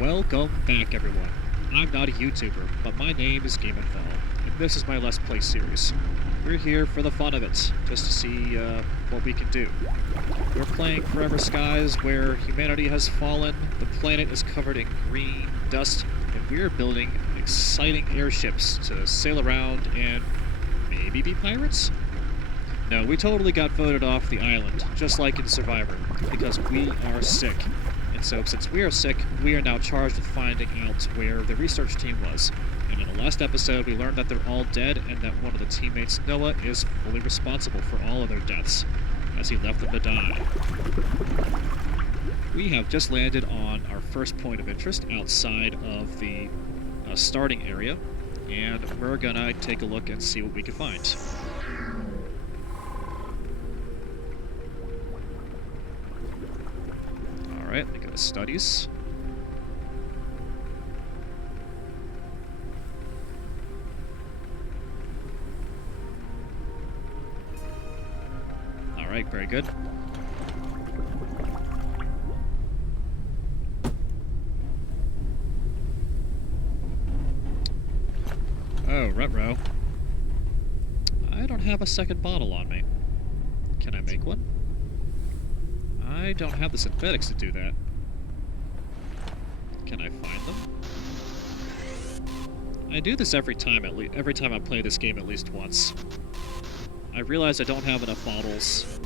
Welcome back, everyone. I'm not a YouTuber, but my name is Giman Val, and this is my Let's Play series. We're here for the fun of it, just to see what we can do. We're playing Forever Skies, where humanity has fallen, the planet is covered in green dust, and we're building exciting airships to sail around and maybe be pirates? No, we totally got voted off the island, just like in Survivor, because we are sick. And so, since we are sick, we are now charged with finding out where the research team was. And in the last episode, we learned that they're all dead, and that one of the teammates, Noah, is fully responsible for all of their deaths, as he left them to die. We have just landed on our first point of interest outside of the starting area, and we're gonna take a look and see what we can find. Alright, let me go to studies. Alright, very good. Oh, ruh-roh. I don't have a second bottle on me. Can I make one? I don't have the synthetics to do that. Can I find them? I do this every time I play this game at least once. I realize I don't have enough bottles,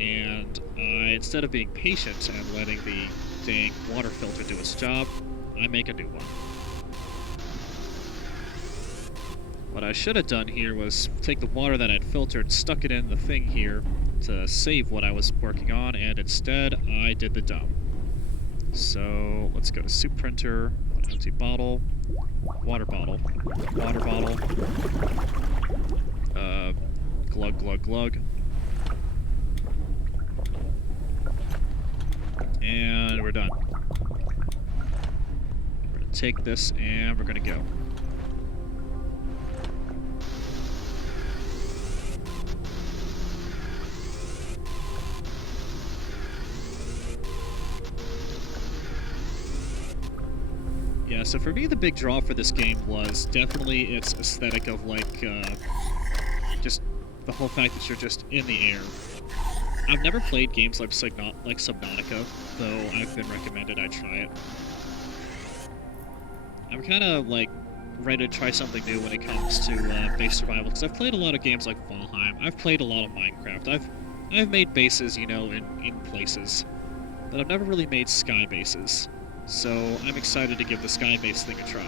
and instead of being patient and letting the dang water filter do its job, I make a new one. What I should have done here was take the water that I'd filtered, stuck it in the thing here to save what I was working on, and instead I did the dumb. So let's go to soup printer, one empty bottle, water bottle, glug glug glug, and we're done. We're gonna take this and we're gonna go. Yeah, so for me, the big draw for this game was definitely its aesthetic of, like, just the whole fact that you're just in the air. I've never played games like Subnautica, though I've been recommended I try it. I'm kind of, like, ready to try something new when it comes to base survival, because I've played a lot of games like Valheim. I've played a lot of Minecraft. I've made bases, you know, in places, but I've never really made sky bases. So I'm excited to give the sky base thing a try.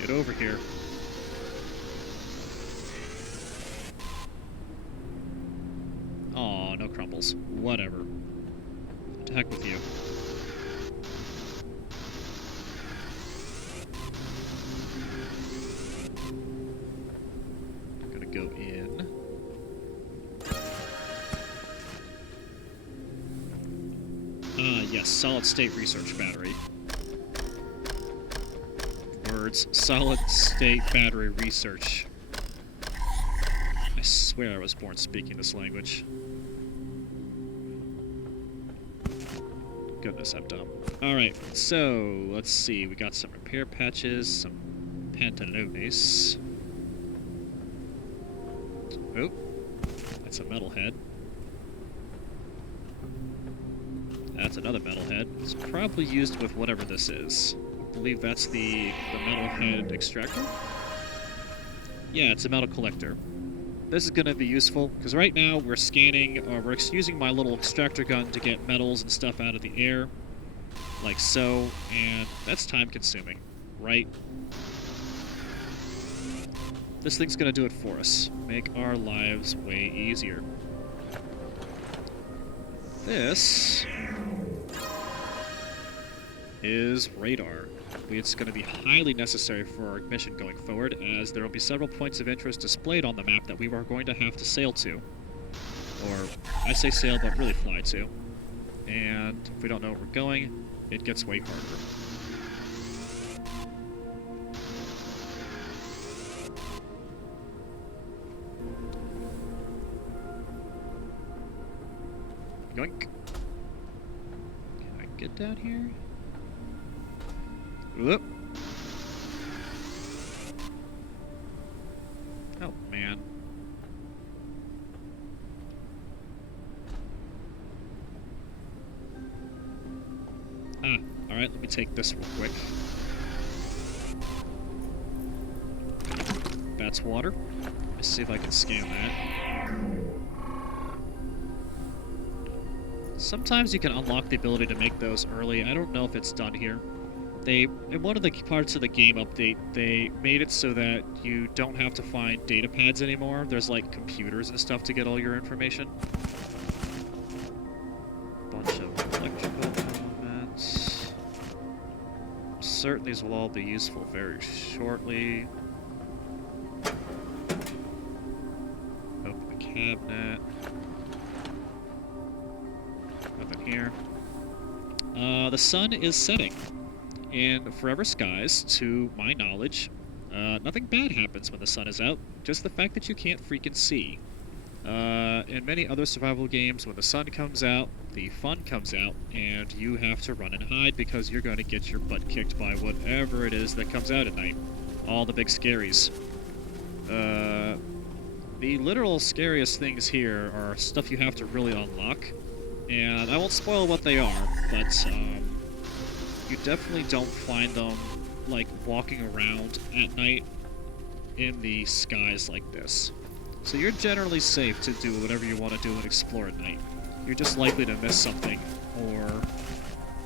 Get over here. Aw, no crumbles. Whatever. To heck with you. Go in. Yes, solid state research battery. Words, solid state battery research. I swear I was born speaking this language. Goodness, I'm dumb. Alright, so, let's see. We got some repair patches, some pantalones. Oh, that's a metal head. That's another metal head. It's probably used with whatever this is. I believe that's the metal head extractor? Yeah, it's a metal collector. This is going to be useful, because right now we're scanning, or we're using my little extractor gun to get metals and stuff out of the air, like so, and that's time-consuming, right? This thing's gonna do it for us. Make our lives way easier. This is radar. It's going to be highly necessary for our mission going forward, as there will be several points of interest displayed on the map that we are going to have to sail to. Or, I say sail, but really fly to. And if we don't know where we're going, it gets way harder. Yoink. Can I get down here? Whoop. Oh, man. Ah, alright, let me take this real quick. That's water. Let's see if I can scan that. Sometimes you can unlock the ability to make those early. I don't know if it's done here. In one of the parts of the game update, they made it so that you don't have to find data pads anymore. There's like computers and stuff to get all your information. Bunch of electrical elements. I'm certain these will all be useful very shortly. Open the cabinet. Nothing here. The sun is setting. In Forever Skies, to my knowledge, nothing bad happens when the sun is out, just the fact that you can't freaking see. In many other survival games, when the sun comes out, the fun comes out, and you have to run and hide because you're going to get your butt kicked by whatever it is that comes out at night. All the big scaries. The literal scariest things here are stuff you have to really unlock, and I won't spoil what they are, but, you definitely don't find them, like, walking around at night in the skies like this. So you're generally safe to do whatever you want to do and explore at night. You're just likely to miss something, or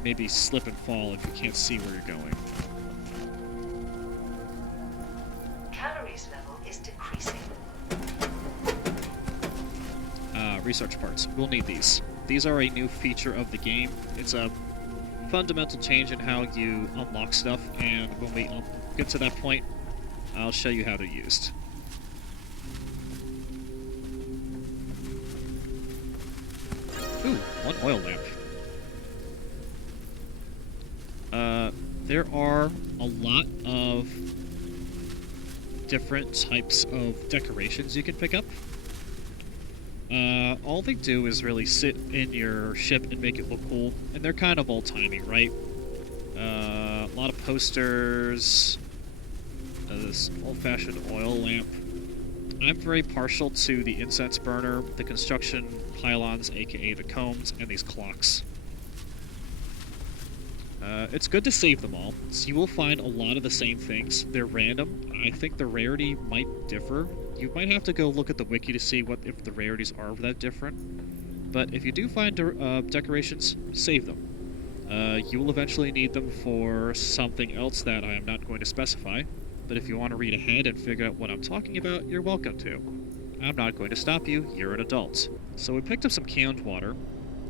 maybe slip and fall if you can't see where you're going. Calories level is decreasing. Research parts. We'll need these. These are a new feature of the game. It's a fundamental change in how you unlock stuff, and when we get to that point, I'll show you how they're used. Ooh, one oil lamp. There are a lot of different types of decorations you can pick up. All they do is really sit in your ship and make it look cool, and they're kind of old-timey, right? A lot of posters, this old-fashioned oil lamp. I'm very partial to the incense burner, the construction pylons, aka the combs, and these clocks. It's good to save them all, so you will find a lot of the same things. They're random. I think the rarity might differ. You might have to go look at the wiki to see if the rarities are that different. But if you do find decorations, save them. You will eventually need them for something else that I am not going to specify. But if you want to read ahead and figure out what I'm talking about, you're welcome to. I'm not going to stop you, you're an adult. So we picked up some canned water,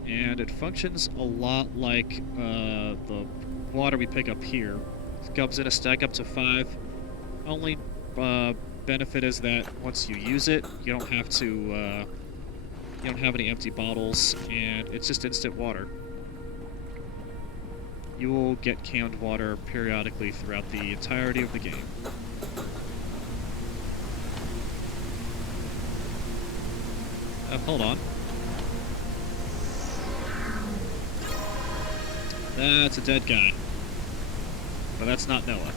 and it functions a lot like the water we pick up here. It comes in a stack up to 5. Only benefit is that once you use it, you don't have to, you don't have any empty bottles, and it's just instant water. You will get canned water periodically throughout the entirety of the game. Hold on. That's a dead guy. But that's not Noah.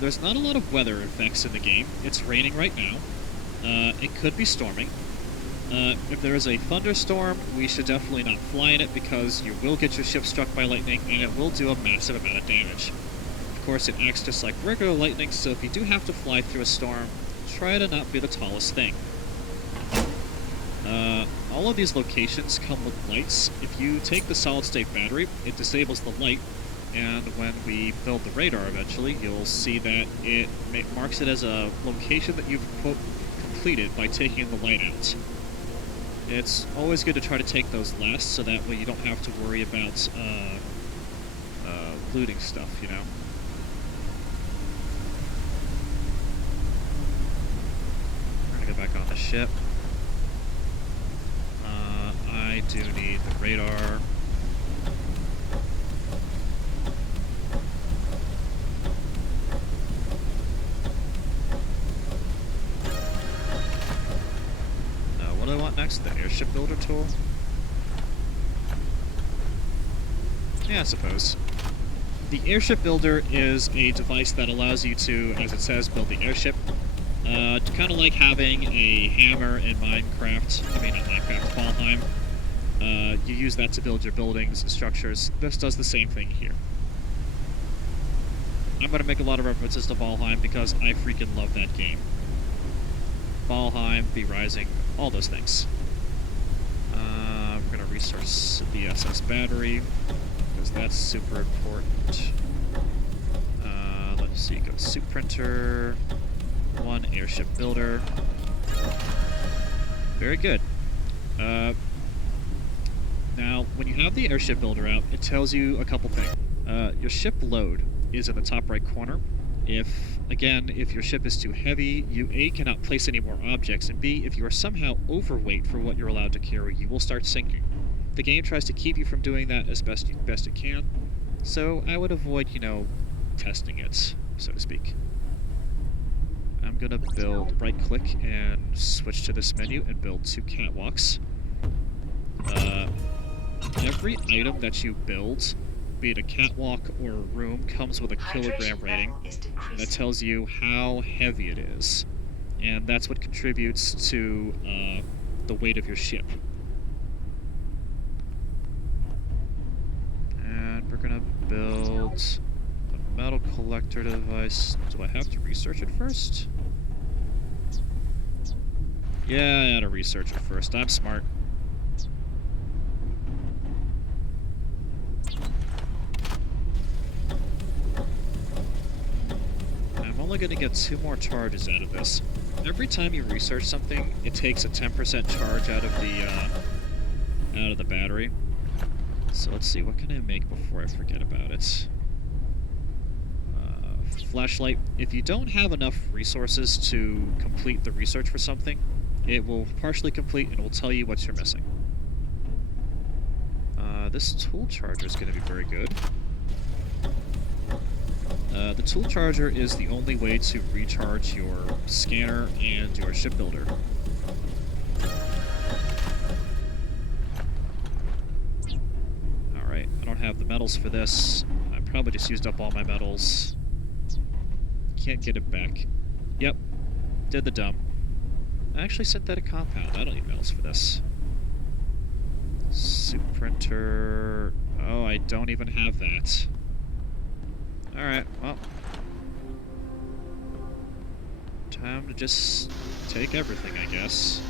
There's not a lot of weather effects in the game. It's raining right now. It could be storming. If there is a thunderstorm, we should definitely not fly in it because you will get your ship struck by lightning and it will do a massive amount of damage. Of course, it acts just like regular lightning, so if you do have to fly through a storm, try to not be the tallest thing. All of these locations come with lights. If you take the solid-state battery, it disables the light, and when we build the radar eventually, you'll see that it marks it as a location that you've, quote, completed by taking the light out. It's always good to try to take those last, so that way you don't have to worry about looting stuff, you know? We're gonna go back on the ship. I do need the radar. next? The airship builder tool? Yeah, I suppose. The airship builder is a device that allows you to, as it says, build the airship. Kind of like having a hammer in Minecraft. I mean, not Minecraft, Valheim. You use that to build your buildings and structures. This does the same thing here. I'm going to make a lot of references to Valheim because I freaking love that game. Valheim, V Rising, all those things. I'm going to resource the SS battery because that's super important. Let's see, go soup printer, one airship builder. Very good. Now, when you have the airship builder out, it tells you a couple things. Your ship load is in the top right corner. If your ship is too heavy, you A, cannot place any more objects, and B, if you are somehow overweight for what you're allowed to carry, you will start sinking. The game tries to keep you from doing that as best it can, so I would avoid, testing it, so to speak. I'm gonna build, right-click, and switch to this menu and build 2 catwalks. Every item that you build, be it a catwalk or a room, comes with a kilogram rating. That tells you how heavy it is. And that's what contributes to the weight of your ship. And we're gonna build a metal collector device. Do I have to research it first? Yeah, I gotta research it first. I'm smart. I'm only going to get 2 more charges out of this. Every time you research something, it takes a 10% charge out of the battery. So let's see, what can I make before I forget about it? Flashlight. If you don't have enough resources to complete the research for something, it will partially complete and it will tell you what you're missing. This tool charger is going to be very good. The tool charger is the only way to recharge your scanner and your ship builder. Alright, I don't have the metals for this. I probably just used up all my metals. Can't get it back. Yep, did the dump. Actually, synthetic compound. I don't need metals for this. Soup printer. Oh, I don't even have that. Alright, well. Time to just take everything, I guess.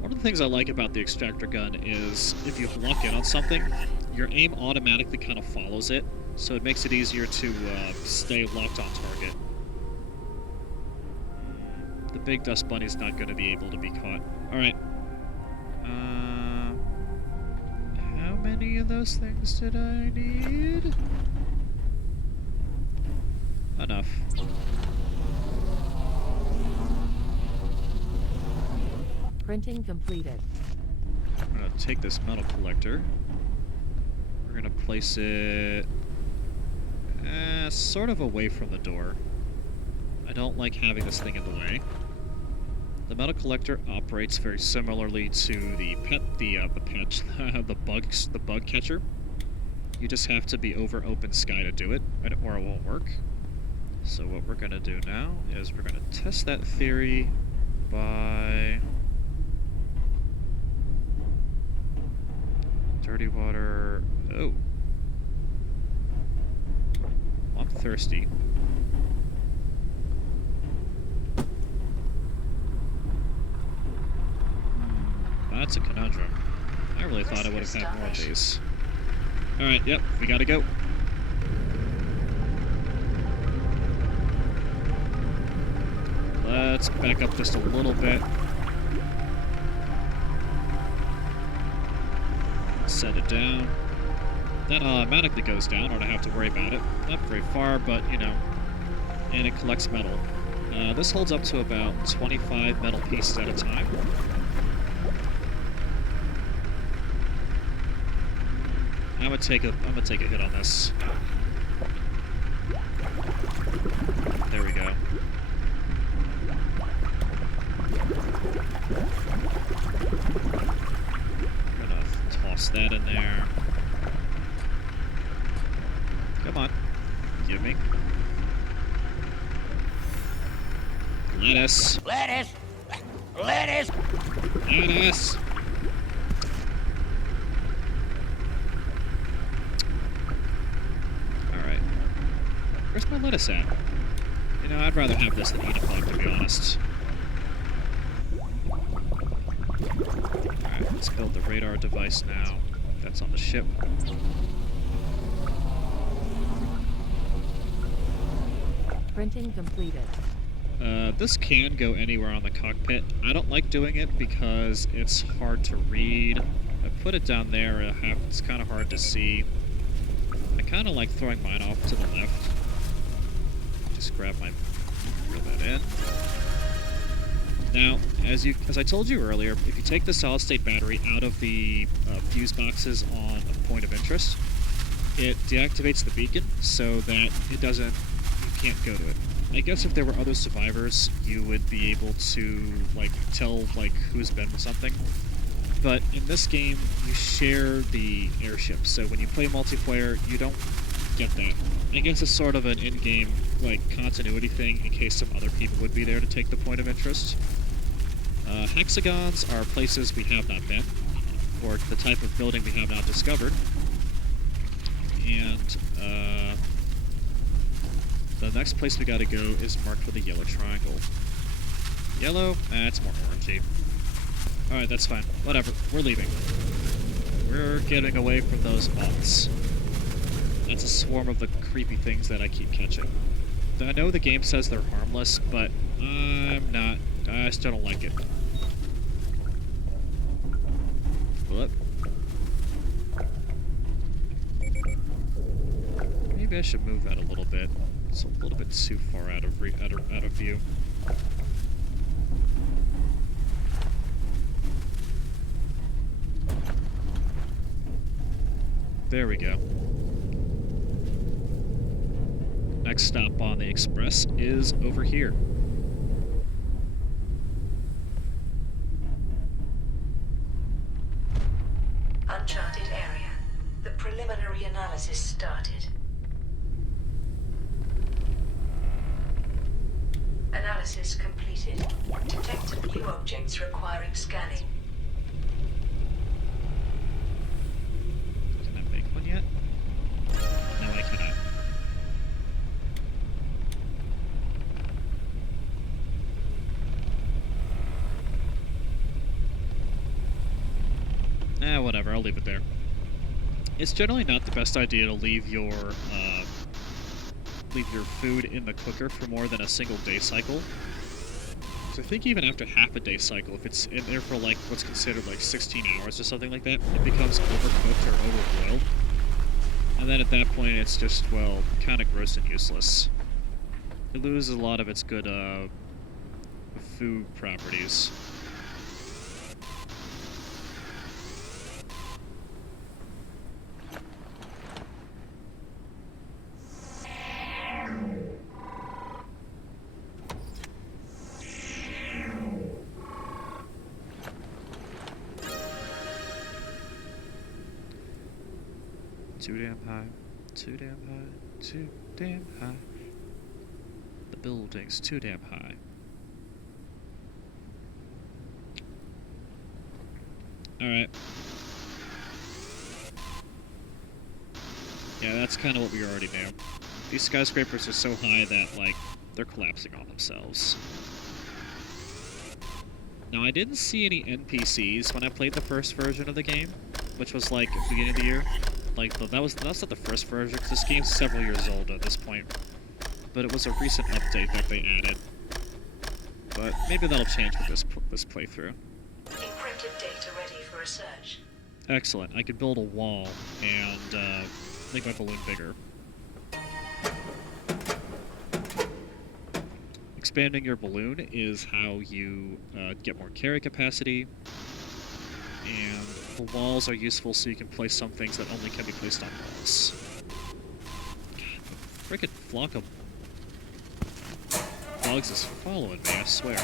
One of the things I like about the extractor gun is if you lock in on something, your aim automatically kind of follows it, so it makes it easier to stay locked on target. The big dust bunny's not going to be able to be caught. Alright. How many of those things did I need? Enough. Printing completed. I'm going to take this metal collector. We're going to place it sort of away from the door. I don't like having this thing in the way. The metal collector operates very similarly to the bug catcher. You just have to be over open sky to do it, or it won't work. So what we're gonna do now is we're gonna test that theory by dirty water. Oh, I'm thirsty. That's a conundrum. I really thought I would have had more of these. Alright, yep, we gotta go. Let's back up just a little bit. Set it down. That automatically goes down, I don't have to worry about it. Not very far, but, and it collects metal. This holds up to about 25 metal pieces at a time. I'm gonna take a hit on this. There we go. I'm gonna toss that in there. Come on. Give me. Lettuce. Lettuce! Lettuce! Lettuce! Alright. Where's my lettuce at? You know, I'd rather have this than eat a bug, to be honest. Alright, let's build the radar device now. That's on the ship. Printing completed. This can go anywhere on the cockpit. I don't like doing it because it's hard to read. I put it down there, it's kind of hard to see. I kind of like throwing mine off to the left. Just grab my... throw that in. Now, as I told you earlier, if you take the solid-state battery out of the fuse boxes on a point of interest, it deactivates the beacon so that it doesn't... you can't go to it. I guess if there were other survivors, you would be able to, like, tell, like, who's been with something. But in this game, you share the airship, so when you play multiplayer, you don't get that. I guess it's sort of an in-game, like, continuity thing in case some other people would be there to take the point of interest. Hexagons are places we have not been, or the type of building we have not discovered. And, the next place we gotta go is marked with a yellow triangle. Yellow? It's more orangey. Alright, that's fine. Whatever. We're leaving. We're getting away from those moths. That's a swarm of the creepy things that I keep catching. I know the game says they're harmless, but I'm not. I still don't like it. What? Maybe I should move that a little bit. It's a little bit too far out of view. There we go. Next stop on the express is over here. Uncharted area. The preliminary analysis started. Analysis completed. Detected new objects requiring scanning. Can I make one yet? No, I cannot. Whatever, I'll leave it there. It's generally not the best idea to leave your food in the cooker for more than a single day cycle. So I think even after half a day cycle, if it's in there for like what's considered like 16 hours or something like that, it becomes overcooked or overboiled. And then at that point, it's just, well, kind of gross and useless. It loses a lot of its good food properties. Too damn high, too damn high, too damn high. The building's too damn high. Alright. Yeah, that's kind of what we already knew. These skyscrapers are so high that, like, they're collapsing on themselves. Now, I didn't see any NPCs when I played the first version of the game, which was, like, at the beginning of the year. Like, that's not the first version, because this game's several years old at this point. But it was a recent update that they added. But maybe that'll change with this playthrough. Encrypted data ready for research. Excellent. I could build a wall and make my balloon bigger. Expanding your balloon is how you get more carry capacity. and the walls are useful so you can place some things that only can be placed on walls. Frickin' flock of bugs is following me, I swear.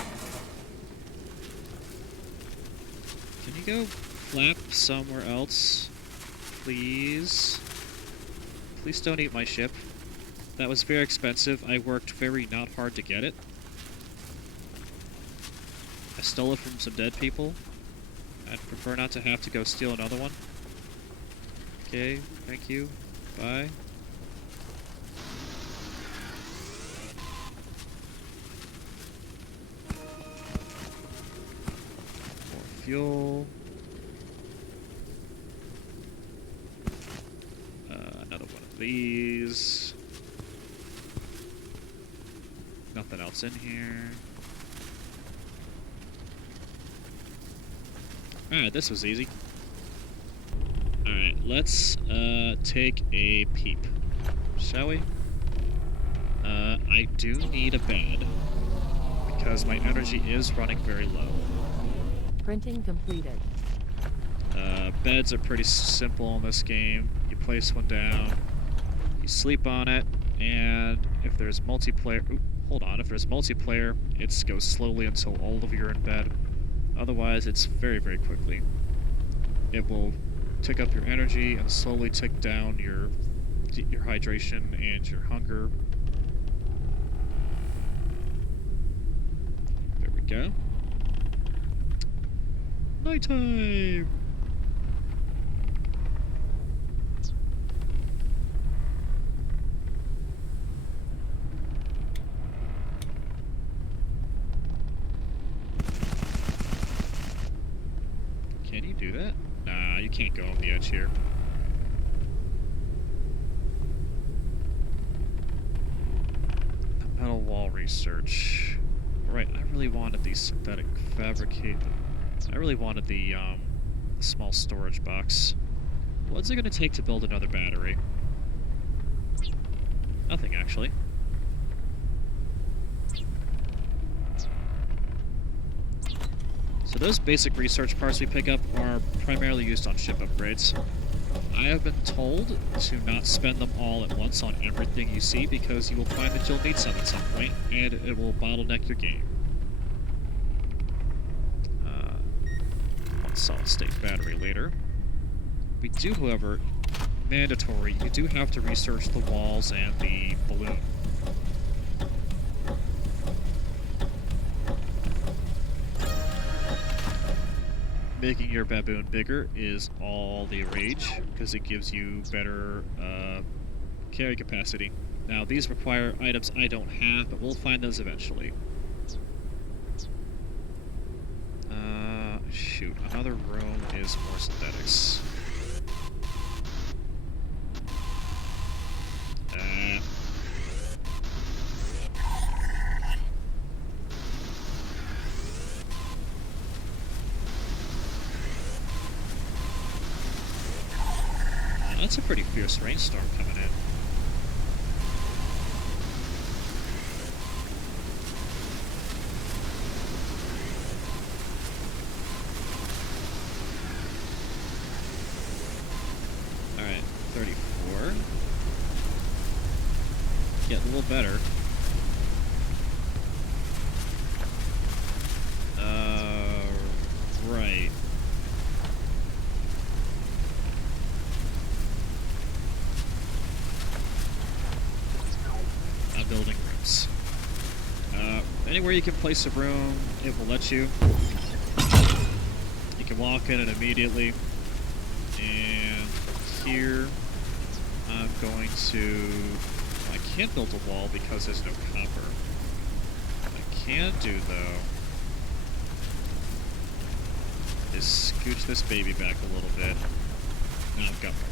Can you go flap somewhere else? Please? Please don't eat my ship. That was very expensive. I worked very not hard to get it. I stole it from some dead people. I'd prefer not to have to go steal another one. Okay, thank you. Bye. More fuel. Another one of these. Nothing else in here. Alright, this was easy. Alright, let's take a peep, shall we? I do need a bed, because my energy is running very low. Printing completed. Beds are pretty simple in this game. You place one down, you sleep on it, and if there's multiplayer... Ooh, hold on, if there's multiplayer, it goes slowly until all of you are in bed. Otherwise, it's very, very quickly. It will tick up your energy and slowly tick down your hydration and your hunger. There we go. Nighttime! Can you do that? Nah, you can't go on the edge here. Metal wall research. Right, I really wanted the synthetic fabricate. I really wanted the small storage box. What's it gonna take to build another battery? Nothing, actually. So those basic research parts we pick up are primarily used on ship upgrades. I have been told to not spend them all at once on everything you see because you will find that you'll need some at some point, and it will bottleneck your game. One solid-state battery later. We do, however, mandatory, you do have to research the walls and the balloon. Making your baboon bigger is all the rage, because it gives you better carry capacity. Now, these require items I don't have, but we'll find those eventually. Shoot, another room is more synthetics. That's a pretty fierce rainstorm coming in. Alright, 34. Getting a little better. Right. Building rooms. Anywhere you can place a room, it will let you. You can walk in it immediately. And here, I'm going to... I can't build a wall because there's no copper. What I can do, though, is scooch this baby back a little bit. Now I've got more room.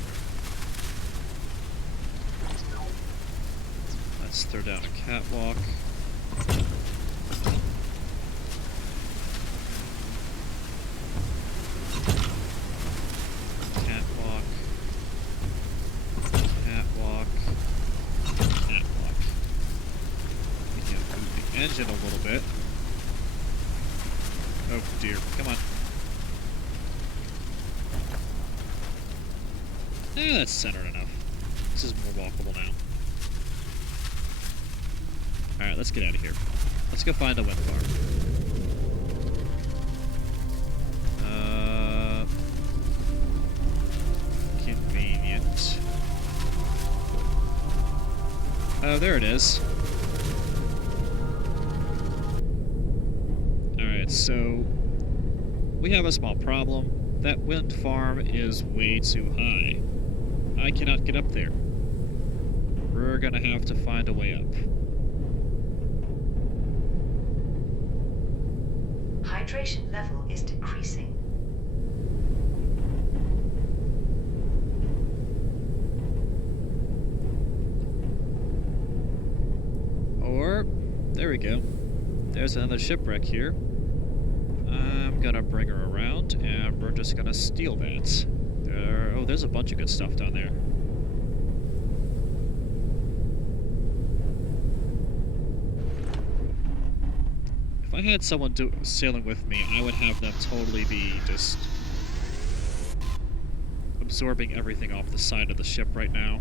Let's throw down a catwalk. Catwalk. Catwalk. Catwalk. We can move the engine a little bit. Oh dear, come on. That's centered enough. This is more walkable now. Alright, let's get out of here. Let's go find a wind farm. Convenient. Oh, there it is. Alright, so we have a small problem. That wind farm is way too high. I cannot get up there. We're gonna have to find a way up. Hydration level is decreasing. Or, there we go. There's another shipwreck here. I'm gonna bring her around, and we're just gonna steal that. Oh, there's a bunch of good stuff down there. If I had someone sailing with me, I would have them totally be just absorbing everything off the side of the ship right now.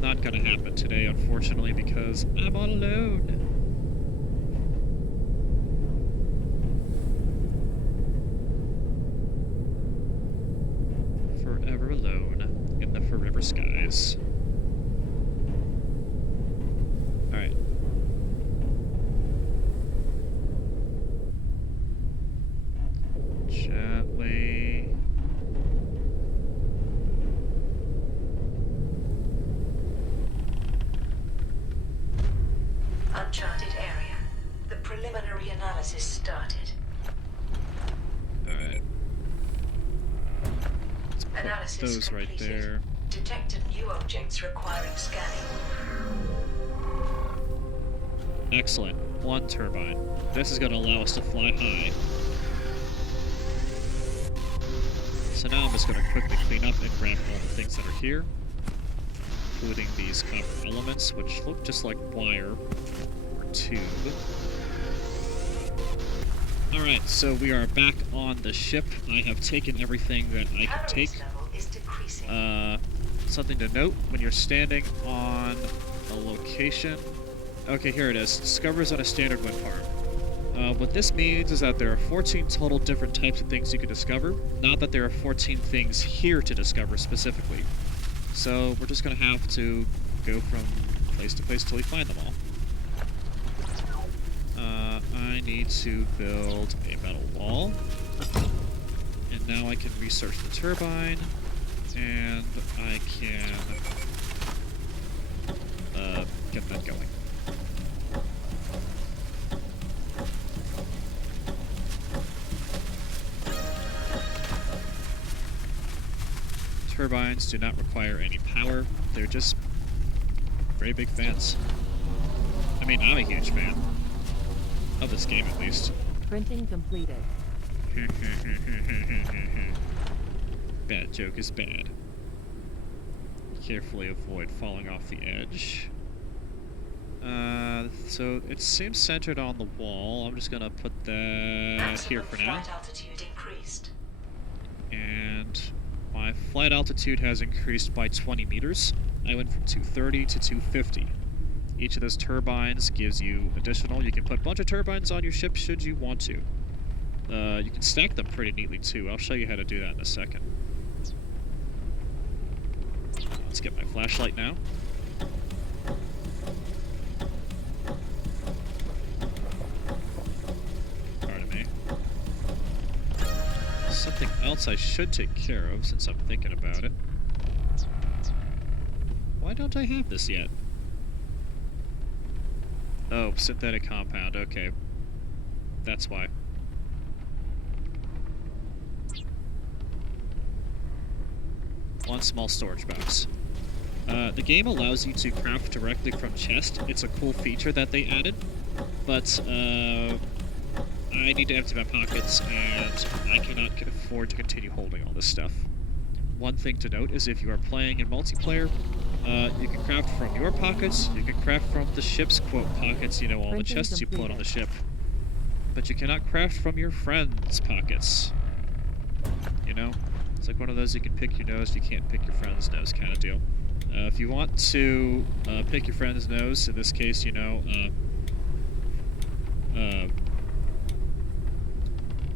Not gonna happen today, unfortunately, because I'm all alone. Forever alone in the forever skies. Alright. Gently. Uncharted area. The preliminary analysis started. Alright. Analysis Those right completed. there. Detected new objects requiring scanning. Excellent. One turbine. This is going to allow us to fly high. So now I'm just going to quickly clean up and grab all the things that are here, including these copper elements, which look just like wire or tube. Alright, so we are back on the ship. I have taken everything that I can take. Calories level is decreasing. Something to note when you're standing on a location. Okay, here it is. Discovers on a standard wind farm. What this means is that there are 14 total different types of things you can discover, not that there are 14 things here to discover specifically. So we're just going to have to go from place to place till we find them all. I need to build a metal wall, and now I can research the turbine, and I can get that going. Turbines do not require any power. They're just very big fans. I mean, I'm a huge fan. Of this game, at least. Printing completed. Bad joke is bad. Carefully avoid falling off the edge. So it seems centered on the wall. I'm just gonna put that here for now. Flight altitude increased. And my flight altitude has increased by 20 meters. I went from 230 to 250. Each of those turbines gives you additional. You can put a bunch of turbines on your ship should you want to. You can stack them pretty neatly too. I'll show you how to do that in a second. Let's get my flashlight now. Pardon me. Something else I should take care of since I'm thinking about it. Why don't I have this yet? Oh, synthetic compound, okay. That's why. One small storage box. The game allows you to craft directly from chest. It's a cool feature that they added, but I need to empty my pockets, and I cannot afford to continue holding all this stuff. One thing to note is if you are playing in multiplayer, you can craft from your pockets, you can craft from the ship's, quote, pockets, you know, all the chests you put on the ship. But you cannot craft from your friends' pockets. You know? It's like one of those you can pick your nose, you can't pick your friend's nose kind of deal. If you want to pick your friend's nose, in this case, you know,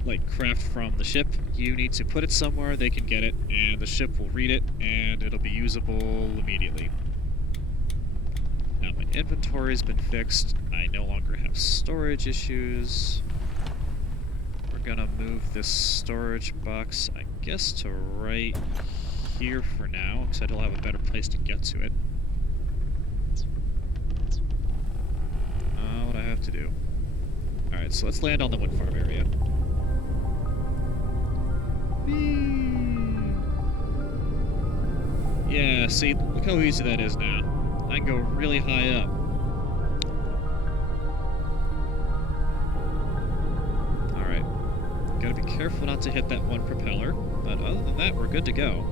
like craft from the ship, you need to put it somewhere they can get it, and the ship will read it, and it'll be usable immediately. Now my inventory's been fixed. I no longer have storage issues. We're gonna move this storage box, I guess, to right here for now, because I don't have a better place to get to it. What do I have to do? Alright, so let's land on the wind farm area. Whee! Yeah, see, look how easy that is now. I can go really high up. Alright. Gotta be careful not to hit that one propeller, but other than that, we're good to go.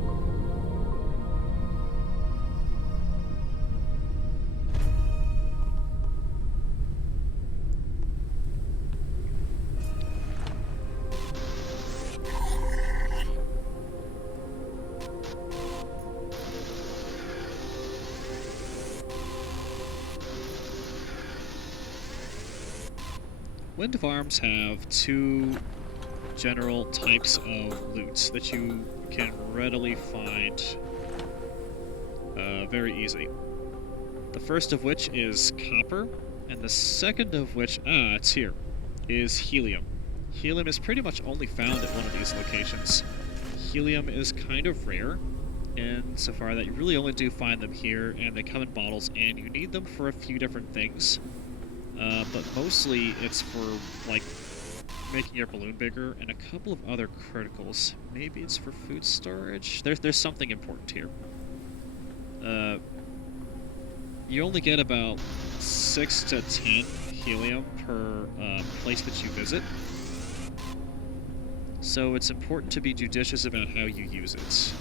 Wind farms have two general types of loot that you can readily find very easily. The first of which is copper, and the second of which, it's here, is helium. Helium is pretty much only found at one of these locations. Helium is kind of rare, insofar that you really only do find them here, and they come in bottles, and you need them for a few different things. But mostly it's for, like, making your balloon bigger and a couple of other criticals. Maybe it's for food storage? There's something important here. You only get about 6 to 10 helium per place that you visit. So it's important to be judicious about how you use it.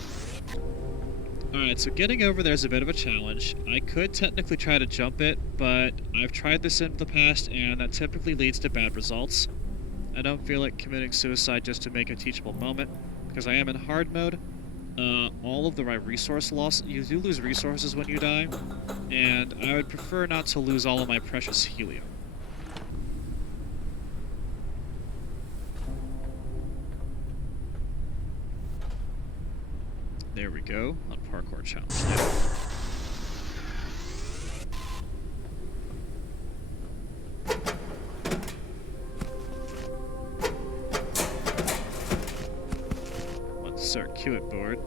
Alright, so getting over there is a bit of a challenge. I could technically try to jump it, but I've tried this in the past, and that typically leads to bad results. I don't feel like committing suicide just to make a teachable moment, because I am in hard mode. All of the right resource loss, you do lose resources when you die, and I would prefer not to lose all of my precious helium. There we go, on parkour challenge now. On circuit board.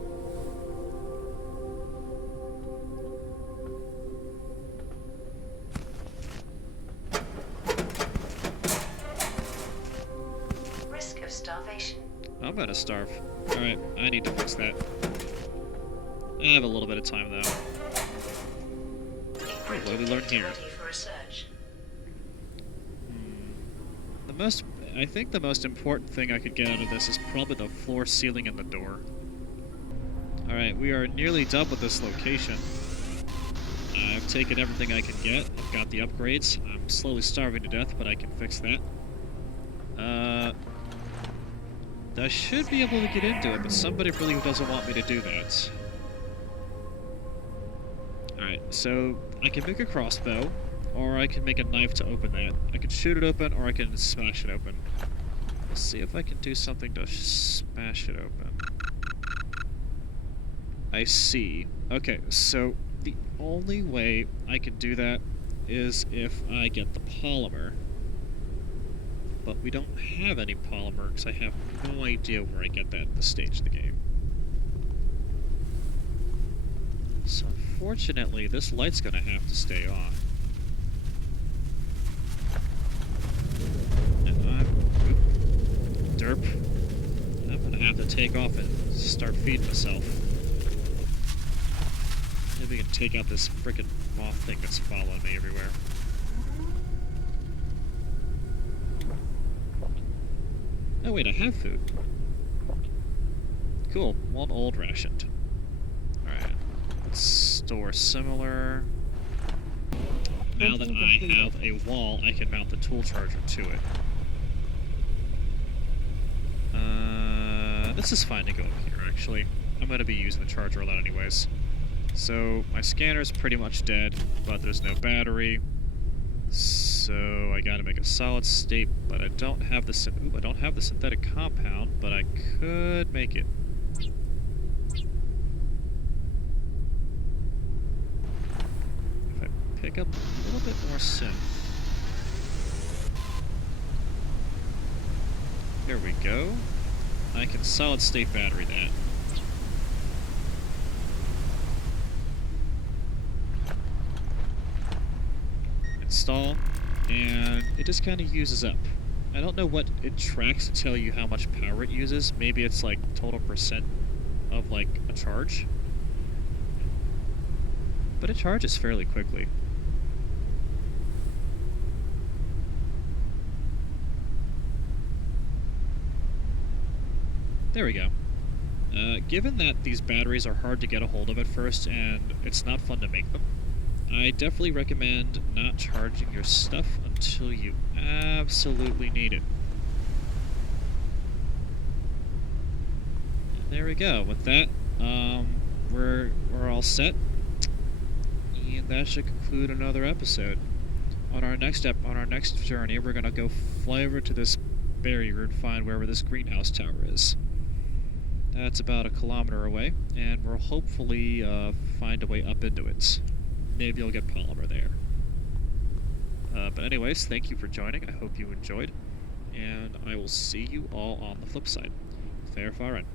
Risk of starvation. I'm gonna starve. Alright, I need to fix that. I have a little bit of time, though. What do we learn here? For research. I think the most important thing I could get out of this is probably the floor, ceiling, and the door. Alright, we are nearly done with this location. I've taken everything I can get. I've got the upgrades. I'm slowly starving to death, but I can fix that. I should be able to get into it, but somebody really doesn't want me to do that. Alright, so I can make a crossbow, or I can make a knife to open that. I can shoot it open, or I can smash it open. Let's see if I can do something to smash it open. I see. Okay, so the only way I can do that is if I get the polymer. But we don't have any polymer, because I have no idea where I get that at this stage of the game. So unfortunately, this light's gonna have to stay on. And derp. I'm gonna have to take off and start feeding myself. Maybe we can take out this frickin' moth thing that's following me everywhere. Oh wait, I have food. Cool, one old rationed. Alright, let's store similar. Now that I have a wall, I can mount the tool charger to it. This is fine to go up here, actually, I'm going to be using the charger a lot anyways. So my scanner's pretty much dead, but there's no battery. So I gotta make a solid state, but I don't have the I don't have the synthetic compound, but I could make it. If I pick up a little bit more synth. There we go. I can solid state battery that. Install, and it just kind of uses up. I don't know what it tracks to tell you how much power it uses. Maybe it's like total percent of like a charge. But it charges fairly quickly. There we go. Given that these batteries are hard to get a hold of at first and it's not fun to make them, I definitely recommend not charging your stuff until you absolutely need it. And there we go. With that, we're all set, and that should conclude another episode. On our next journey, we're gonna go fly over to this barrier and find wherever this greenhouse tower is. That's about 1 kilometer away, and we'll hopefully find a way up into it. Maybe you'll get polymer there. But anyways, thank you for joining. I hope you enjoyed. And I will see you all on the flip side. Fair far in.